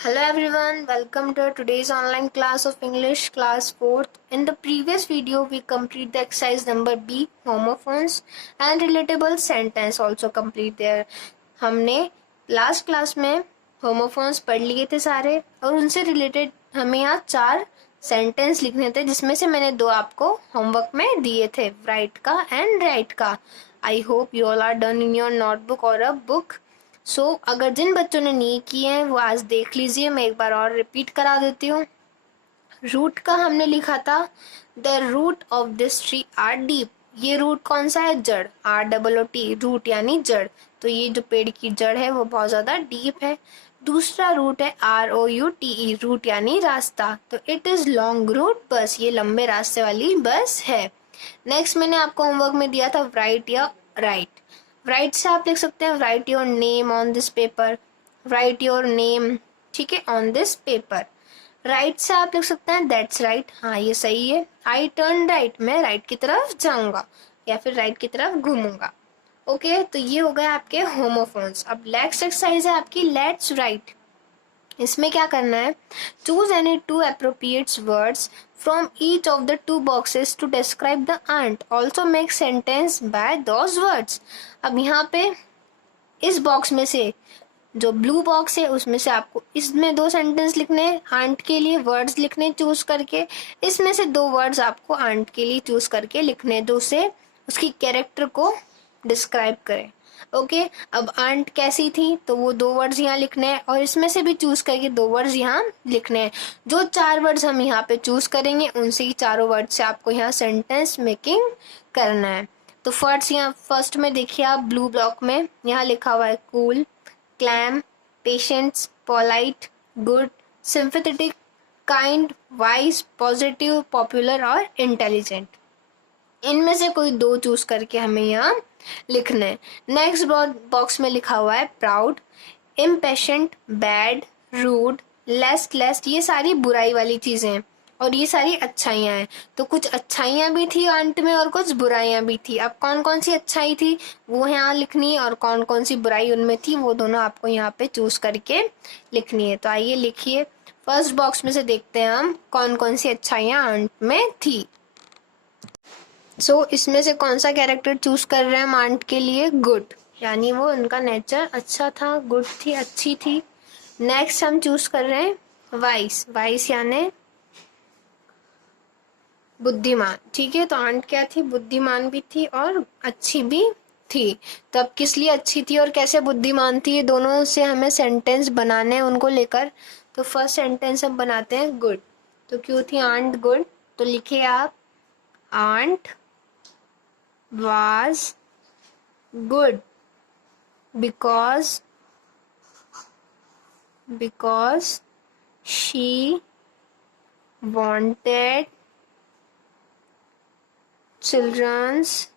Hello everyone, welcome to today's online class of English class 4th. In the previous video, we complete the exercise number B, homophones and relatable sentence also complete there. हमने last class में homophones पढ़ लिए थे सारे और उनसे related हमें यहाँ 4 सेंटेंस लिखने थे जिसमें से मैंने 2 आपको होमवर्क में दिए थे, राइट का एंड राइट का. I hope you all are done in your notebook और अ बुक. अगर जिन बच्चों ने नहीं किए हैं वो आज देख लीजिए. मैं एक बार और रिपीट करा देती हूँ. रूट का हमने लिखा था the root of this tree are deep. ये रूट कौन सा है? जड़. ROOT, रूट यानी जड़. तो ये जो पेड़ की जड़ है वो बहुत ज्यादा डीप है. दूसरा रूट है ROUTE, रूट यानी रास्ता. तो इट इज लॉन्ग रूट बस. ये लंबे रास्ते वाली बस है. नेक्स्ट मैंने आपको होमवर्क में दिया था राइट या राइट. राइट से आप लिख सकते हैं right your name on this paper. Right your name, ठीक है, ऑन दिस पेपर. राइट से आप लिख सकते हैं दैट्स राइट. हाँ ये सही है. आई टर्न राइट, मैं राइट की तरफ जाऊंगा या फिर राइट की तरफ घूमूंगा. ओके, तो ये हो गए आपके होमोफोन्स. अब नेक्स्ट एक्सरसाइज है आपकी लेट्स राइट. इसमें क्या करना है? Choose any 2 appropriate words from each of the 2 boxes to describe the aunt. Also make sentence by those words. अब यहाँ पे इस बॉक्स में से जो ब्लू बॉक्स है उसमें से आपको इसमें 2 सेंटेंस लिखने हैं आंट के लिए, वर्ड्स लिखने चूज करके. इसमें से 2 वर्ड्स आपको आंट के लिए चूज करके लिखने, जो से उसकी कैरेक्टर को डिस्क्राइब करें. ओके, अब आंट कैसी थी तो वो 2 वर्ड्स यहाँ लिखने हैं और इसमें से भी चूज करके 2 वर्ड्स यहाँ लिखने हैं. जो 4 वर्ड्स हम यहाँ पे चूज करेंगे उनसे ही चारों वर्ड से आपको यहाँ सेंटेंस मेकिंग करना है. तो फर्स्ट में देखिए आप ब्लू ब्लॉक में यहाँ लिखा हुआ है cool, calm, patience, polite, good, sympathetic, kind, wise, positive, popular और इंटेलिजेंट. इनमें से कोई 2 चूज करके हमें यहाँ लिखना है. नेक्स्ट बॉक्स में लिखा हुआ है proud, impatient, bad, rude, less. ये सारी बुराई वाली चीजें हैं और ये सारी अच्छाइयाँ हैं. तो कुछ अच्छाइयाँ भी थी अंत में और कुछ बुराइयाँ भी थी. अब कौन कौन सी अच्छाई थी वो यहाँ लिखनी है और कौन कौन सी बुराई उनमें थी वो दोनों आपको यहाँ पे चूज करके लिखनी है. तो आइए लिखिए. फर्स्ट बॉक्स में से देखते हैं हम कौन कौन सी अच्छाइयाँ अंत में थी. इसमें से कौन सा कैरेक्टर चूज कर रहे हैं हम आंट के लिए? गुड, यानी वो उनका नेचर अच्छा था, गुड थी, अच्छी थी. नेक्स्ट हम चूज कर रहे हैं वाइस. वाइस यानी बुद्धिमान. ठीक है, तो आंट क्या थी? बुद्धिमान भी थी और अच्छी भी थी. तो अब किस लिए अच्छी थी और कैसे बुद्धिमान थी ये दोनों से हमें सेंटेंस बनाने हैं उनको लेकर. तो फर्स्ट सेंटेंस हम बनाते हैं गुड. तो क्यों थी आंट गुड? तो लिखिए आप aunt was good because she wanted children's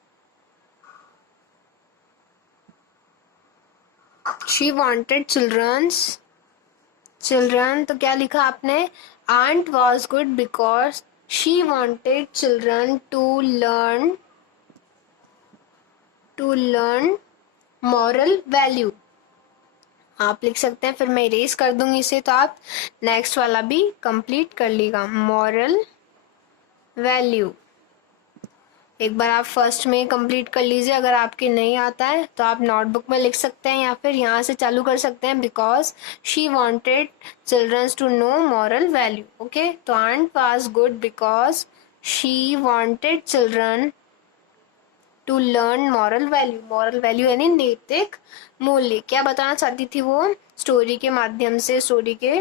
children. तो क्या लिखा आपने? aunt was good because she wanted children to learn moral value. आप लिख सकते हैं, फिर मैं इरेज कर दूंगी इसे तो आप नेक्स्ट वाला भी कंप्लीट कर लीजिएगा. मॉरल वैल्यू एक बार आप फर्स्ट में कंप्लीट कर लीजिए. अगर आपके नहीं आता है तो आप नोटबुक में लिख सकते हैं या फिर यहाँ से चालू कर सकते हैं. Because she wanted childrens to know moral value. Okay, तो aunt was good because she wanted children to learn moral value. Moral value यानी नैतिक मूल्य. क्या बताना चाहती थी वो? स्टोरी के माध्यम से, स्टोरी के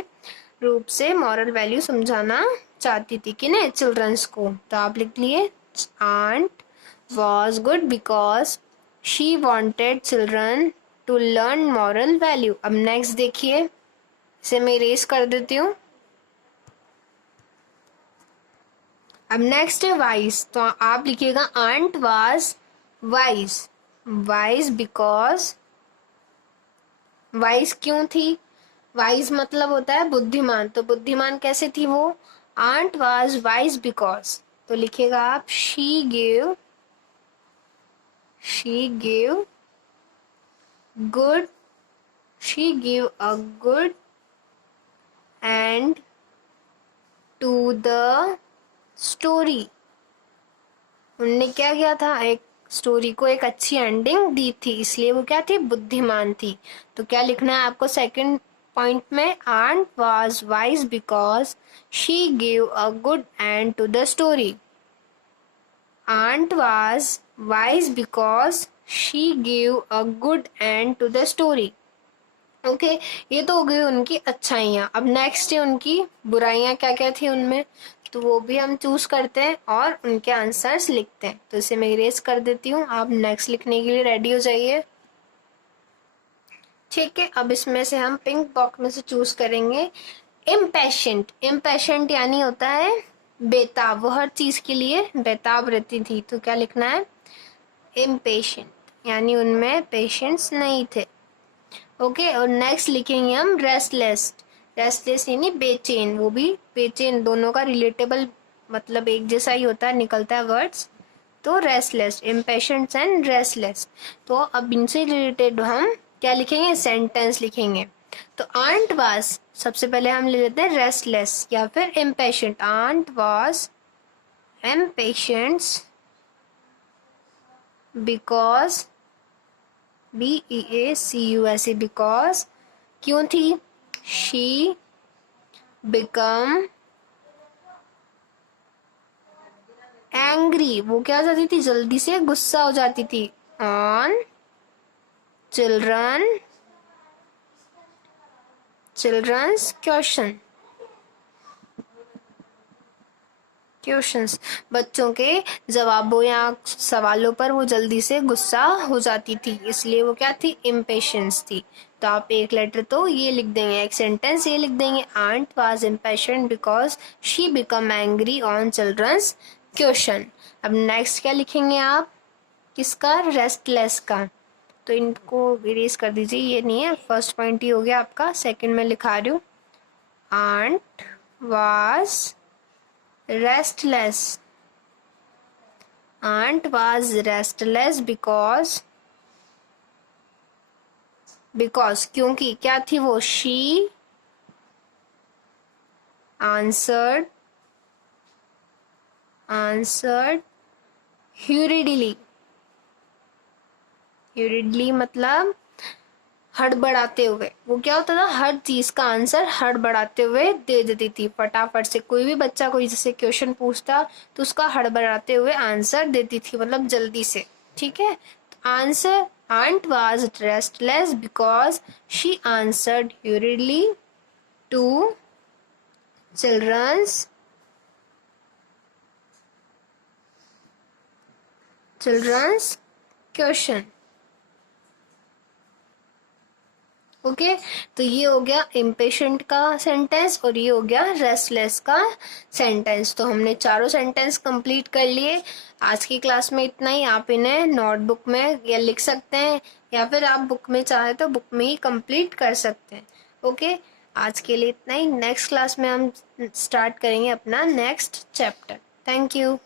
रूप से मॉरल वैल्यू समझाना चाहती थी कि नहीं चिल्ड्रंस को. तो आप लिख लिए aunt was good because she wanted children to learn moral value. अब नेक्स्ट देखिए, इसे मैं इरेज कर देती हूँ. अब नेक्स्ट है वाइज. तो आप लिखिएगा aunt was wise because wise क्यों थी? वाइज मतलब होता है बुद्धिमान. तो बुद्धिमान कैसे थी वो? aunt was wise because. तो लिखिएगा आप she gave a good end to the story. उनने क्या किया था, एक स्टोरी को एक अच्छी एंडिंग दी थी, इसलिए वो क्या थी, बुद्धिमान थी। तो क्या लिखना है आपको सेकंड पॉइंट में, aunt was wise because she give a good end to the story. Aunt was wise because she give a good end to the story. Okay, ये तो हो गई उनकी अच्छाइयाँ। अब नेक्स्ट है उनकी बुराइयाँ, क्या क्या थी उनमें, तो वो भी हम चूज करते हैं और उनके आंसर्स लिखते हैं। तो इसे मैं इरेज कर देती हूँ, आप नेक्स्ट लिखने के लिए रेडी हो जाइए। ठीक है, अब इसमें से हम पिंक बॉक्स में से चूज करेंगे इम्पेशेंट। इम्पेशेंट यानी होता है बेताब, वो हर चीज के लिए बेताब रहती थी। तो क्या लिखना है, इम्पेशेंट यानी उनमें पेशेंस नहीं थे। ओके, और नेक्स्ट लिखेंगे हम रेस्टलेस। रेस्टलेस यानी बेचैन, वो भी बेचैन, दोनों का रिलेटेबल मतलब एक जैसा ही होता है, निकलता है वर्ड्स। तो रेस्टलेस, इम्पेशेंट एंड रेस्टलेस। तो अब इनसे रिलेटेड हम क्या लिखेंगे, सेंटेंस लिखेंगे। तो आंट वाज, सबसे पहले हम ले लेते हैं रेस्टलेस या फिर impatient. Aunt was impatient because, BEACUS, because क्यों थी, शी बिकम एंग्री, वो क्या हो जाती थी, जल्दी से गुस्सा हो जाती थी, ऑन चिल्ड्रंस क्वेश्चंस, बच्चों के जवाबों या सवालों पर वो जल्दी से गुस्सा हो जाती थी, इसलिए वो क्या थी, इम्पेशेंस थी। तो आप एक लेटर तो ये लिख देंगे, एक सेंटेंस ये लिख देंगे, aunt was impatient because she become angry on children's question. अब नेक्स्ट क्या लिखेंगे आप, किसका, रेस्टलेस का। तो इनको इरेज कर दीजिए, ये नहीं है, फर्स्ट पॉइंट ही हो गया आपका, सेकंड में लिखा रही हूँ, aunt was restless. Aunt was restless because क्योंकि क्या थी वो, she answered hurriedly मतलब हड़बड़ाते हुए। वो क्या होता था, हर चीज का आंसर हड़बड़ाते हुए दे देती थी, फटाफट से। कोई भी बच्चा कोई जैसे क्वेश्चन पूछता तो उसका हड़बड़ाते हुए आंसर देती थी, मतलब जल्दी से। ठीक है, तो answer, aunt was restless because she answered hurriedly to children's question. Okay, तो ये हो गया इम्पेशेंट का सेंटेंस और ये हो गया रेस्टलेस का सेंटेंस। तो हमने चारों सेंटेंस कंप्लीट कर लिए। आज की क्लास में इतना ही। आप इन्हें नोटबुक में या लिख सकते हैं या फिर आप बुक में चाहे तो बुक में ही कंप्लीट कर सकते हैं। ओके, आज के लिए इतना ही। नेक्स्ट क्लास में हम स्टार्ट करेंगे अपना नेक्स्ट चैप्टर। Thank you.